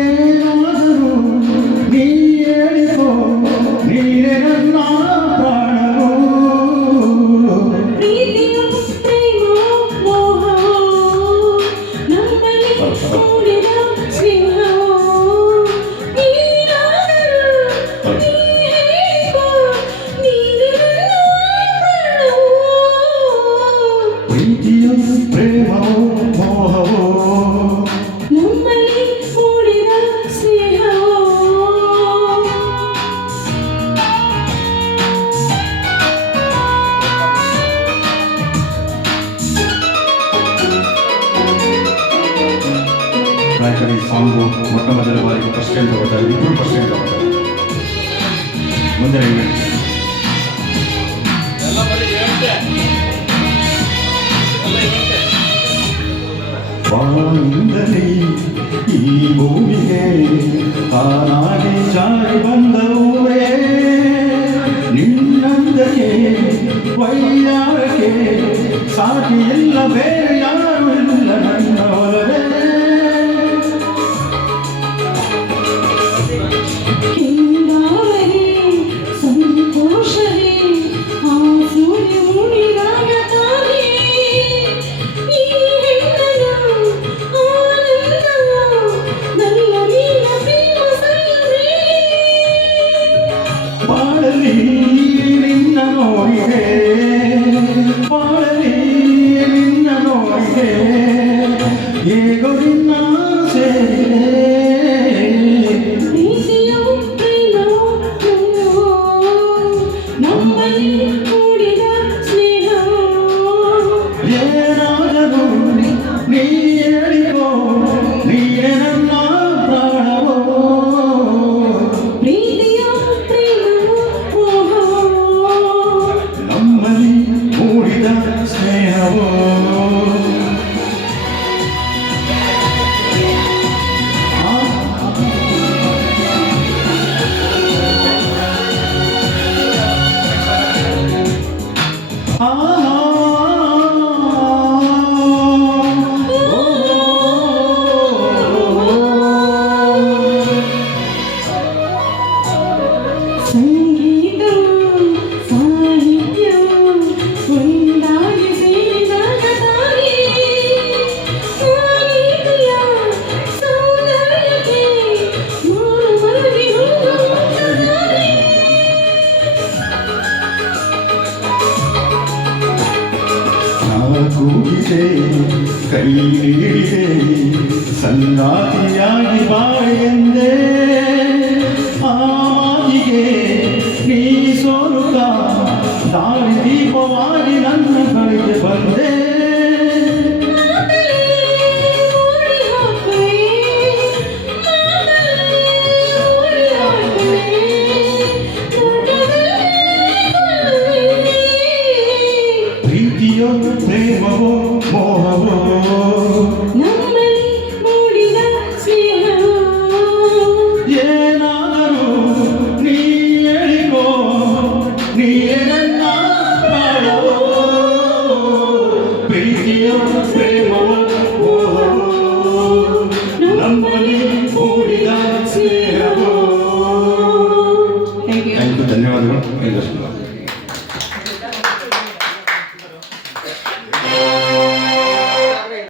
ಏನಾದರೂ ನೀ ಹೇಳಿಕೋ ನೀನೇ ನನ್ನ ಪ್ರಾಣವು ಪ್ರೀತಿಯು ಪ್ರೇಮವು ಮೋಹವು ನಮ್ಮಲ್ಲಿ ಮೂಡಿದ ಸ್ನೇಹವು ನೀನಾದರೂ ನೀ ಹೇಳಿಕೋ ನೀನೇ ನನ್ನ ಪ್ರಾಣವು ಪ್ರೀತಿಯು ಪ್ರೇಮವು ಮೋಹವು ನಮ್ಮಲ್ಲಿ ಮೂಡಿದ ಸ್ನೇಹವು ಈ ಸಾಂಗು ಮೊಟ್ಟ ಮೊದಲ ಬಾರಿಗೆ ಫಸ್ಟ್ ಟೈಮ್ ತಗೋತಾರೆ, ಇಬ್ಬರು ಫಸ್ಟ್ ಟೈಮ್ ತಗೋತಾರೆ. ಮುಂದಿನ ಇವೆಂಟ್ ಬಾಳಿಂದಲೇ ಈ ಭೂಮಿಗೆ ತಾನಾಗಿ ಜಾರಿ ಬಂದವೇ ನಿನ್ನಂದಕ್ಕೆ ವೈಯಾರಕ್ಕೆ ಸಾಟಿ ಇಲ್ಲ ಬೇರೆ ಯಾರು ಇಲ್ಲ ನನ್ನ ಒಲವೇ ಕೆಂದಾವರೆ ಸಂತೋಷವೇ ಆ ಸೂರ್ಯ ಮುನಿದಾಗ ತಾನೇ ಈ ಹೆಣ್ಣನು ಆನಂದ ನನ್ನ ನಿನ್ನ ಪ್ರೇಮ ಸಲ್ಲವೇ ಬಾಳಲಿ ನಿನ್ನ ನೋಡಿದೆ ಬಾಳಲಿ ನಿನ್ನ ನೋಡಿದೆ ಹೇಗೋ ನಿನ್ನ ಸೇರಿದೆ ಪ್ರೀತಿಯು ಪ್ರೇಮವು ಮೋಹವು ನಮ್ಮಲ್ಲಿ ಮೂಡಿದ ಸ್ನೇಹವು ಏನಾದರೂ ನೀ ಹೇಳಿಕೋ ನೀನೇ ನನ್ನ ಪ್ರಾಣವೋ ಪ್ರೀತಿಯು ಪ್ರೇಮವು ಮೋಹವು ನಮ್ಮಲ್ಲಿ ಮೂಡಿದ ಸ್ನೇಹವೋ ಸಂಗೀತವು ಸಾಹಿತ್ಯವು ಒಂದಾಗಿ ಸೇರಿದಾಗ ತಾನೇ ಸಾಹಿತ್ಯ ಸೌಂದರ್ಯಕ್ಕೆ ಮೂರು ಮಲಗಿ ಹೋಗುತ್ತಾನೆ ಕೂಗಿದೆ ಕೈ ನೀಡಿದೆ ಸಂಗಾತಿಯಾಗಿ ಬಾಳೆಂದೆ ಆ ಮಾತಿಗೆ ನೀ ಸೋಲುತ್ತ ದಾರಿ ದೀಪವಾಗಿ ನನ್ನ ಬಳಿಗೆ ಬಂದೆ ಪ್ರೀತಿಯೋ ಪ್ರೇಮವೋ ಮೋಹವೋ ನಮ್ಮಲ್ಲಿ ಮೂಡಿದ ಸ್ನೇಹವು ಏನಾದರೂ ನೀ ಹೇಳಿಕೋ ನೀಯೇ ನನ್ನ ಪ್ರಾಣವೋ ಪ್ರೀತಿಯೋ ಪ್ರೇಮವೋ ಮೋಹವೋ ನಮ್ಮಲ್ಲಿ ಮೂಡಿದ ಸ್ನೇಹವೋ. ಥ್ಯಾಂಕ್ ಯು, ಧನ್ಯವಾದಗಳು.